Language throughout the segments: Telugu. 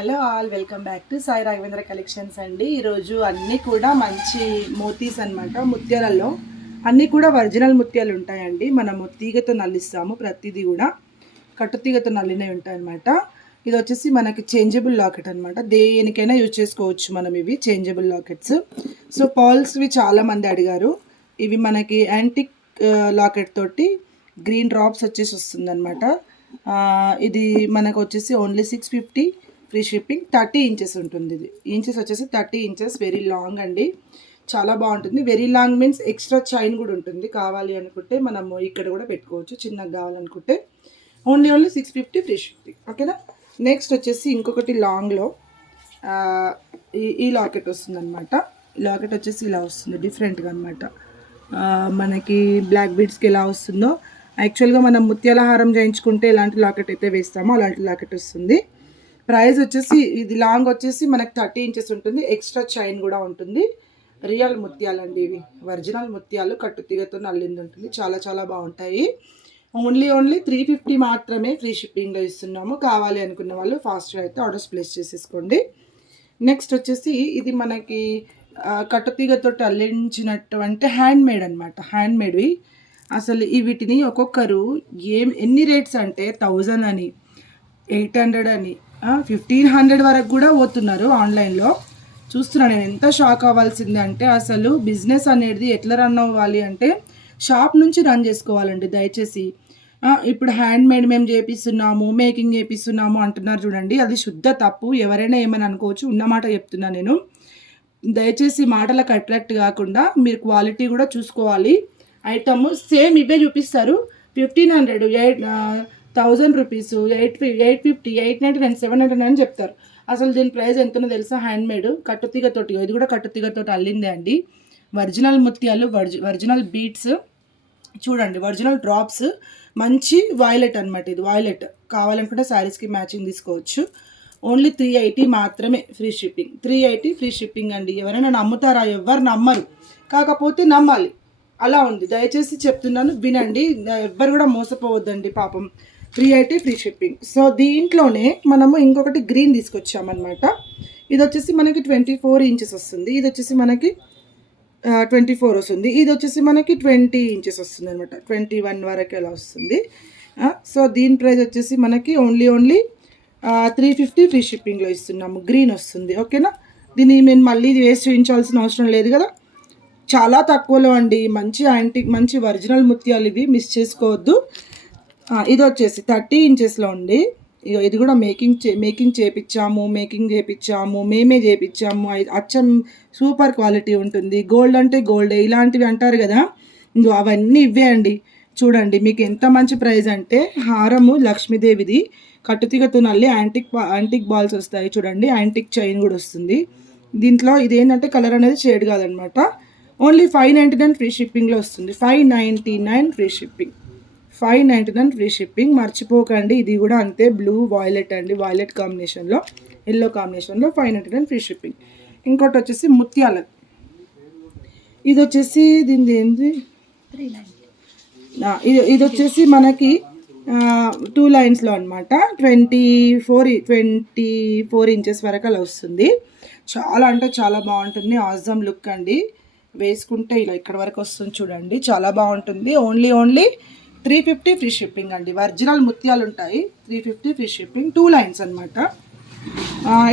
Hello all, welcome back to Sai Raghavendra collections అండి. ఈరోజు అన్నీ కూడా మంచి మోతీస్ అనమాట. ముత్యాలలో అన్నీ కూడా ఒరిజినల్ ముత్యాలు ఉంటాయండి. మనము తీగతో నల్లిస్తాము, ప్రతిదీ కూడా కట్టు తీగతో నల్లినవి ఉంటాయన్నమాట. ఇది వచ్చేసి మనకి చేంజబుల్ లాకెట్ అనమాట. దేనికైనా యూజ్ చేసుకోవచ్చు మనం. ఇవి చేంజబుల్ లాకెట్స్. సో పర్ల్స్వి చాలామంది అడిగారు. ఇవి మనకి యాంటిక్ లాకెట్ తోటి గ్రీన్ డ్రాప్స్ వచ్చేసి వస్తుంది అనమాట. ఇది మనకు వచ్చేసి ఓన్లీ 650 ఫ్రీ షిప్పింగ్. 30 ఇంచెస్ ఉంటుంది. ఇది ఇంచెస్ వచ్చేసి 30 ఇంచెస్, వెరీ లాంగ్ అండి. చాలా బాగుంటుంది. Very long means extra chain కూడా ఉంటుంది. కావాలి అనుకుంటే మనము ఇక్కడ కూడా పెట్టుకోవచ్చు, చిన్నగా కావాలనుకుంటే. Only 650 free shipping. ఓకేనా. నెక్స్ట్ వచ్చేసి ఇంకొకటి లాంగ్లో ఈ లాకెట్ వస్తుంది అనమాట. లాకెట్ వచ్చేసి ఇలా వస్తుంది, డిఫరెంట్గా అనమాట. మనకి బ్లాక్ బీడ్స్కి ఎలా వస్తుందో, యాక్చువల్గా మనం ముత్యాల హారం చేయించుకుంటే ఎలాంటి లాకెట్ అయితే వేస్తామో అలాంటి లాకెట్ వస్తుంది. ప్రైస్ వచ్చేసి ఇది లాంగ్ వచ్చేసి మనకి 30 ఇంచెస్ ఉంటుంది. ఎక్స్ట్రా చైన్ కూడా ఉంటుంది. రియల్ ముత్యాలు అండి ఇవి, ఒరిజినల్ ముత్యాలు కట్టు తీగతో నల్లింది ఉంటుంది. చాలా చాలా బాగుంటాయి. ఓన్లీ 350 మాత్రమే ఫ్రీ షిప్పింగ్లో ఇస్తున్నాము. కావాలి అనుకున్న వాళ్ళు ఫాస్ట్గా అయితే ఆర్డర్స్ ప్లేస్ చేసేసుకోండి. నెక్స్ట్ వచ్చేసి ఇది మనకి కట్టుతీగతో అల్లించినటువంటి హ్యాండ్ మేడ్ అనమాట. హ్యాండ్ మేడ్వి అసలు వీటిని ఒక్కొక్కరు ఎన్ని రేట్స్ అంటే 1000 అని, 800 అని, 1500 వరకు కూడా పోతున్నారు ఆన్లైన్లో. చూస్తున్నాను నేను. ఎంత షాక్ అవ్వాల్సిందే అంటే, అసలు బిజినెస్ అనేది ఎట్లా రన్ అవ్వాలి అంటే షాప్ నుంచి రన్ చేసుకోవాలండి దయచేసి. ఇప్పుడు హ్యాండ్ మేడ్ మేము చేపిస్తున్నాము, మేకింగ్ చేపిస్తున్నాము అంటున్నారు చూడండి, అది శుద్ధ తప్పు. ఎవరైనా ఏమని అనుకోవచ్చు, ఉన్నమాట చెప్తున్నా నేను. దయచేసి మాటలకు అట్రాక్ట్ కాకుండా మీరు క్వాలిటీ కూడా చూసుకోవాలి. ఐటమ్ సేమ్ ఇవే చూపిస్తారు. 1500, 1000 రూపీస్, 850, 899, 799 అని చెప్తారు. అసలు దీని ప్రైస్ ఎంతనో తెలుసా? హ్యాండ్ మేడ్ కట్టుతీగతోటి. ఇది కూడా కట్టుతీగతోటి అల్లిందే అండి. ఒరిజినల్ ముత్యాలు, ఒరిజినల్ బీట్స్ చూడండి, ఒరిజినల్ డ్రాప్స్. మంచి వాయిలెట్ అనమాట. ఇది వాయిలెట్. కావాలనుకుంటే శారీస్కి మ్యాచింగ్ తీసుకోవచ్చు. ఓన్లీ 380 మాత్రమే ఫ్రీ షిప్పింగ్. 380 ఫ్రీ షిప్పింగ్ అండి. ఎవరైనా నమ్ముతారా? ఎవరు నమ్మరు. కాకపోతే నమ్మాలి, అలా ఉంది. దయచేసి చెప్తున్నాను, వినండి. ఎవ్వరు కూడా మోసపోవద్దండి పాపం. 380 ఫ్రీ షిప్పింగ్. సో దీంట్లోనే మనము ఇంకొకటి గ్రీన్ తీసుకొచ్చామన్నమాట. ఇది వచ్చేసి మనకి 24 ఇంచెస్ వస్తుంది. ఇది వచ్చేసి మనకి 24 వస్తుంది. ఇది వచ్చేసి మనకి 20 ఇంచెస్ వస్తుంది అనమాట. 21 వరకు ఎలా వస్తుంది. సో దీని ప్రైస్ వచ్చేసి మనకి ఓన్లీ 350 ఫ్రీ షిప్పింగ్లో ఇస్తున్నాము. గ్రీన్ వస్తుంది. ఓకేనా. దీన్ని నేను మళ్ళీ వేస్ట్ చూపించాల్సిన అవసరం లేదు కదా. చాలా తక్కువలో అండి. మంచి యాంటిక్, మంచి ఒరిజినల్ ముత్యాలు ఇవి, మిస్ చేసుకోవద్దు. ఇది వచ్చేసి 30 ఇంచెస్లో ఉంది. ఇది కూడా మేకింగ్ చేపించాము, మేమే చేపించాము. అచ్చం సూపర్ క్వాలిటీ ఉంటుంది. గోల్డ్ అంటే గోల్డే, ఇలాంటివి అంటారు కదా, ఇంకో అవన్నీ ఇవే అండి. చూడండి మీకు ఎంత మంచి ప్రైస్ అంటే, హారము లక్ష్మీదేవిది, కట్టుతీగతో నల్లి యాంటిక్ బాల్స్ వస్తాయి చూడండి. యాంటిక్ చైన్ కూడా వస్తుంది దీంట్లో. ఇది ఏంటంటే కలర్ అనేది షేడ్ కాదనమాట. ఓన్లీ 599 ఫ్రీ షిప్పింగ్లో వస్తుంది. 599 ఫ్రీ షిప్పింగ్. 599 free shipping. మర్చిపోకండి. ఇది కూడా అంతే, బ్లూ వాయిలెట్ అండి. వాయిలెట్ కాంబినేషన్లో, ఎల్లో కాంబినేషన్లో 599 ఫ్రీ షిప్పింగ్. ఇంకోటి వచ్చేసి ముత్యాల. ఇది వచ్చేసి దీనిది ఏంటి, ఇది వచ్చేసి మనకి 2 లైన్స్లో అనమాట. 24 ఇంచెస్ వరకు అలా వస్తుంది. చాలా అంటే చాలా బాగుంటుంది. ఆజమ్ లుక్ అండి. వేసుకుంటే ఇలా ఇక్కడ వరకు వస్తుంది చూడండి, చాలా బాగుంటుంది. ఓన్లీ 350 ఫ్రీ షిప్పింగ్ అండి. ఒరిజినల్ ముత్యాలు ఉంటాయి. 350 ఫ్రీ షిప్పింగ్. 2 లైన్స్ అనమాట.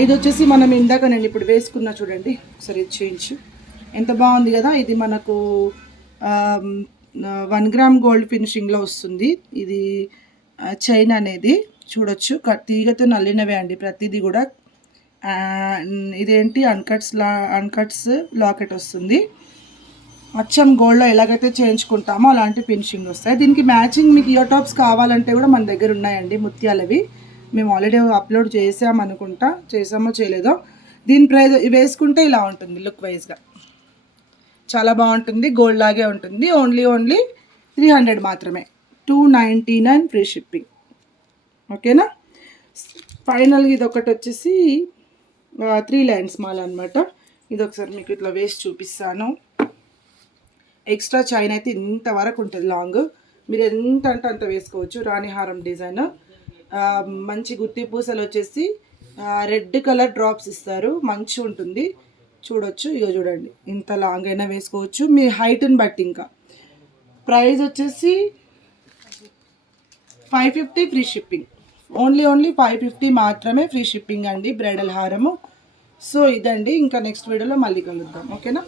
ఇది వచ్చేసి మనం ఇందాక నేను ఇప్పుడు వేసుకున్నా చూడండి, ఒకసారి చేయించు. ఎంత బాగుంది కదా. ఇది మనకు 1 గ్రామ్ గోల్డ్ ఫినిషింగ్లో వస్తుంది. ఇది చైన్ అనేది చూడొచ్చు. తీగతో నల్లినవే అండి ప్రతిదీ కూడా. ఇదేంటి అన్కట్స్ లాకెట్ వస్తుంది. అచ్చం గోల్డ్లో ఎలాగైతే చేయించుకుంటామో అలాంటి ఫినిషింగ్ వస్తాయి. దీనికి మ్యాచింగ్ మీకు ఇయర్ టాప్స్ కావాలంటే కూడా మన దగ్గర ఉన్నాయండి ముత్యాలవి. మేము ఆల్రెడీ అప్లోడ్ చేసామనుకుంటా, చేసామో చేయలేదో. దీని ప్రైస్ వేసుకుంటే ఇలా ఉంటుంది లుక్ వైజ్గా, చాలా బాగుంటుంది. గోల్డ్ లాగే ఉంటుంది. ఓన్లీ 300 మాత్రమే. 299 ఫ్రీ షిప్పింగ్. ఓకేనా. ఫైనల్గా ఇది ఒకటి వచ్చేసి 3 లైన్స్ మాల అనమాట. ఇది ఒకసారి మీకు ఇట్లా వేసి చూపిస్తాను. ఎక్స్ట్రా చైన్ అయితే ఇంతవరకు ఉంటుంది లాంగ్. మీరు ఎంత అంటే అంత వేసుకోవచ్చు. రాణిహారం డిజైన్. మంచి గుత్తి పూసలు వచ్చేసి రెడ్ కలర్ డ్రాప్స్ ఇస్తారు, మంచిగా ఉంటుంది. చూడొచ్చు, ఇగో చూడండి, ఇంత లాంగ్ అయినా వేసుకోవచ్చు మీ హైట్ని బట్టి. ఇంకా ప్రైస్ వచ్చేసి 550 ఫ్రీ షిప్పింగ్. ఓన్లీ 550 మాత్రమే ఫ్రీ షిప్పింగ్ అండి బ్రైడల్ హారము. సో ఇదండి, ఇంకా నెక్స్ట్ వీడియోలో మళ్ళీ కలుద్దాం, ఓకేనా.